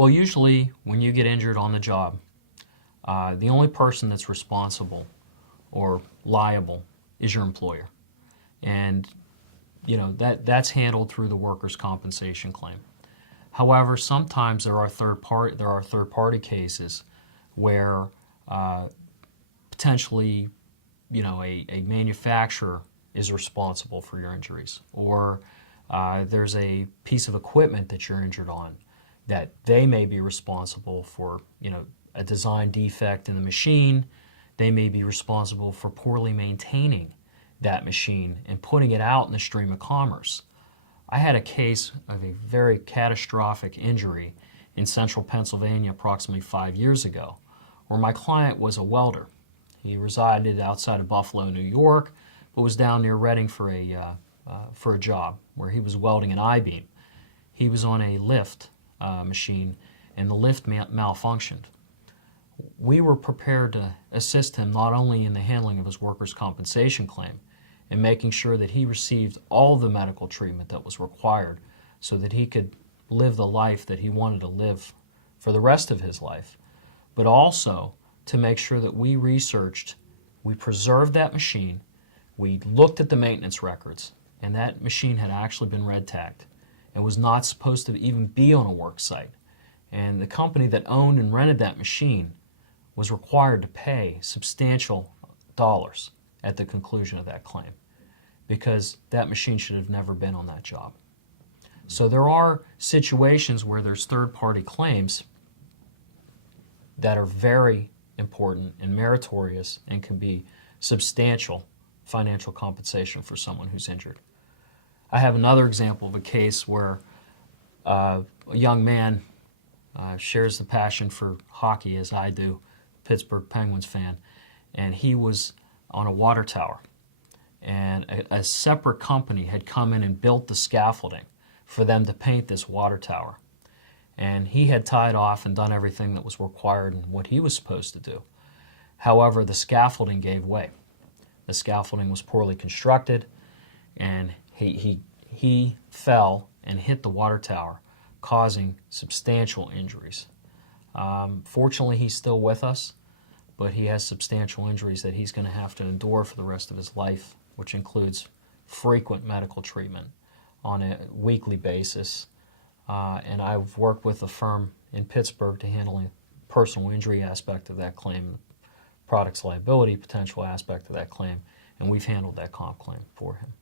Well, usually when you get injured on the job, the only person that's responsible or liable is your employer. And that's handled through the workers' compensation claim. However, sometimes there are third party cases where potentially a manufacturer is responsible for your injuries, or there's a piece of equipment that you're injured on that they may be responsible for, a design defect in the machine. They may be responsible for poorly maintaining that machine and putting it out in the stream of commerce. I had a case of a very catastrophic injury in central Pennsylvania approximately 5 years ago, where my client was a welder. He resided outside of Buffalo, New York, but was down near Reading for a job where he was welding an I-beam. He was on a lift machine, and the lift malfunctioned. We were prepared to assist him not only in the handling of his workers' compensation claim and making sure that he received all the medical treatment that was required so that he could live the life that he wanted to live for the rest of his life, but also to make sure that we researched, we preserved that machine, we looked at the maintenance records, and that machine had actually been red tagged and was not supposed to even be on a work site. And the company that owned and rented that machine was required to pay substantial dollars at the conclusion of that claim because that machine should have never been on that job. So there are situations where there's third-party claims that are very important and meritorious and can be substantial financial compensation for someone who's injured. I have another example of a case where a young man shares the passion for hockey as I do, Pittsburgh Penguins fan, and he was on a water tower. And a separate company had come in and built the scaffolding for them to paint this water tower. And he had tied off and done everything that was required and what he was supposed to do. However, the scaffolding gave way. The scaffolding was poorly constructed, and he fell and hit the water tower, causing substantial injuries. Fortunately, he's still with us, but he has substantial injuries that he's going to have to endure for the rest of his life, which includes frequent medical treatment on a weekly basis. And I've worked with a firm in Pittsburgh to handle the personal injury aspect of that claim, the product's liability potential aspect of that claim, and we've handled that comp claim for him.